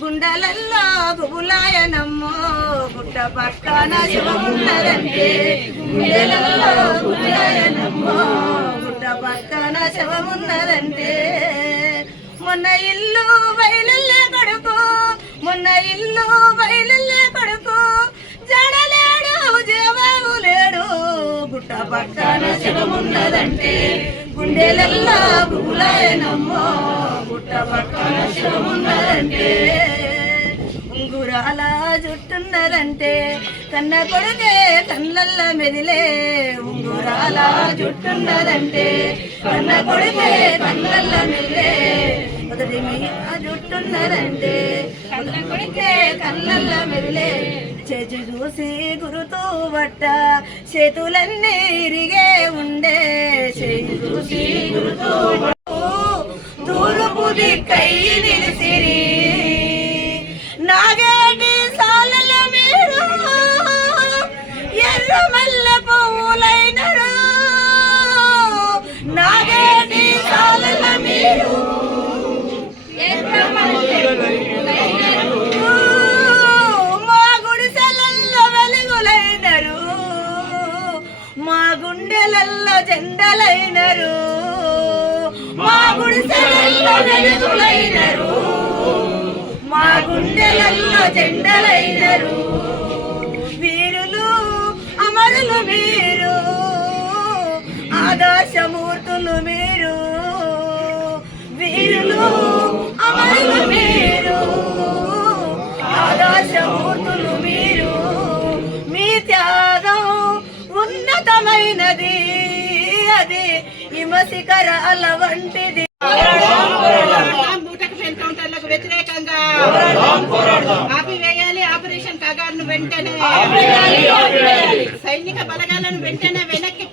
గుండెలల్లో బుబులాయనమ్మో గుట్ట పక్కన శివమున్నదంటే గుండెలల్లో బుబులాయనమ్మో గుట్ట పక్కన శివమున్నదంటే మొన్న ఇల్లు బయలుల్లే కొడుకు మొన్న ఇల్లు బయలుల్లే కొడుకు జడలేడు జవాబు లేడు గుట్ట పక్కన శివమున్నదంటే గుండెలెల్లా గుబులాయనమ్మో గుట్ట పక్కన శివమున్నదంటే ఉంగురాల జుట్టున్నారంటే కన్న కొడుకే కళ్ళల్ల మెదిలే ఉంగురాల జుట్టున్నారంటే కన్న కొడుకే కళ్ళల్ల మెదిలే మొదటి మీ ఆ జుట్టున్నదంటే కన్న కొడుకే కళ్ళల్ల మెదిలే. చేతి చూసి గురుతూ బట్ట చేతులన్నీ ఇరిగే ఉండే చేతి చూసి గురుతూ తూర్పు దిక్కై నిలిసిరి నాగేటి సాలలో మీరు ఎర్ర మల్ల పువ్వులైనరు నాగేటి మీరు ఎర్ర మల్లె పువ్వులైనరు. మా గుడిసెలల్లో వెలుగులైనరు మా గుండెలల్లో జెండలైనరు. మా గుడిసెలల్లో వెలుగులైనరు మా గుండెలల్లో జెండలైనరు. వీరులు అమరులు మీరు. ఆదర్శమూర్తులు మీరు. వీరులు అమరులు మీరు. ఆదర్శమూర్తులు మీరు. మీ త్యాగం ఉన్నతమైనది. అది హిమశిఖరాల వంటిది. బూటకు ఎన్కౌంటర్లకు వ్యతిరేకంగా. ఆపివేయాలి ఆపరేషన్ కగార్ను వెంటనే. సైనిక బలగాలను వెంటనే వెనక్కి